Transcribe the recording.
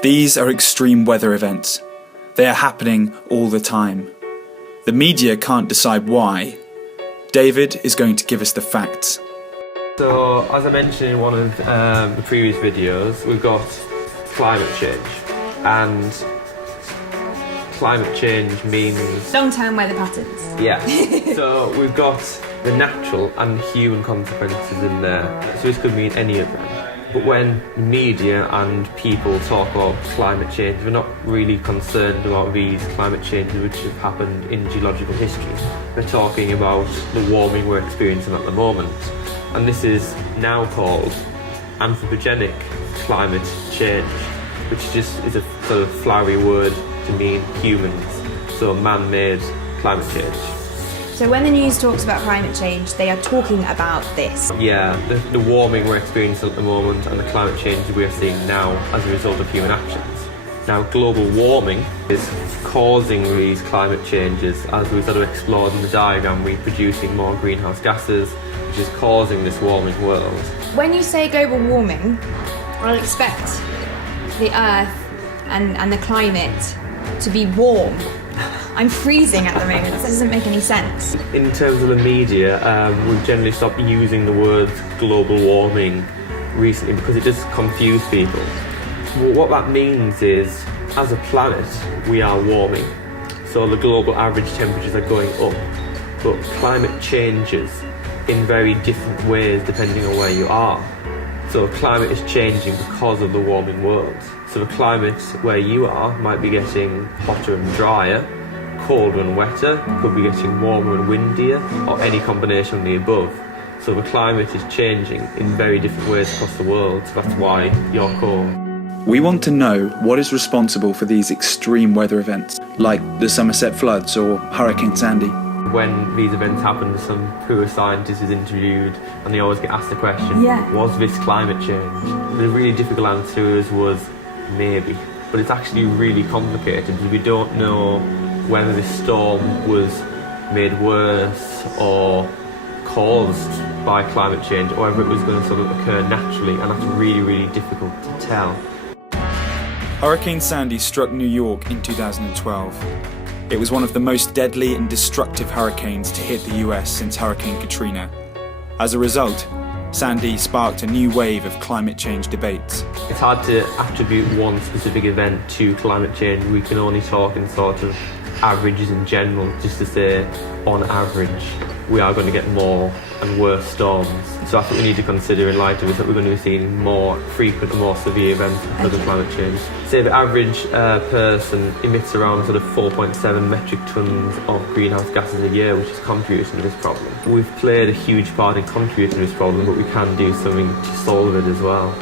These are extreme weather events. They are happening all the time. The media can't decide why. David is going to give us the facts. So, as I mentioned in one of the previous videos, we've got climate change. And climate change means... long-term weather patterns. Yeah. So we've got the natural and human consequences in there. So this could mean any of them. But when media and people talk about climate change, we're not really concerned about these climate changes which have happened in geological history. We're talking about the warming we're experiencing at the moment. And this is now called anthropogenic climate change, which just is a sort of flowery word to mean humans. So man-made climate change. So when the news talks about climate change, they are talking about this. Yeah, the warming we're experiencing at the moment and the climate change we're seeing now as a result of human actions. Now, global warming is causing these climate changes, as we sort of explored in the diagram, we're producing more greenhouse gases, which is causing this warming world. When you say global warming, I'll expect the Earth and the climate to be warm. I'm freezing at the moment, that doesn't make any sense. In terms of the media, we've generally stopped using the words global warming recently because it just confused people. What that means is, as a planet, we are warming. So the global average temperatures are going up, but climate changes in very different ways depending on where you are. So climate is changing because of the warming world. So the climate where you are might be getting hotter and drier, colder and wetter, could be getting warmer and windier, or any combination of the above. So the climate is changing in very different ways across the world, so that's why you're cold. We want to know what is responsible for these extreme weather events, like the Somerset floods or Hurricane Sandy. When these events happen, some poor scientist is interviewed and they always get asked the question, was this climate change? The really difficult answer was maybe, but it's actually really complicated because we don't know whether this storm was made worse or caused by climate change or whether it was going to sort of occur naturally, and that's really, really difficult to tell. Hurricane Sandy struck New York in 2012. It was one of the most deadly and destructive hurricanes to hit the US since Hurricane Katrina. As a result, Sandy sparked a new wave of climate change debates. It's hard to attribute one specific event to climate change. We can only talk in sort of averages in general, just to say, on average, we are going to get more and worse storms. So that's what we need to consider in light of it, that we're going to be seeing more frequent and more severe events because of climate change. Say the average person emits around sort of 4.7 metric tons of greenhouse gases a year, which is contributing to this problem. We've played a huge part in contributing to this problem, but we can do something to solve it as well.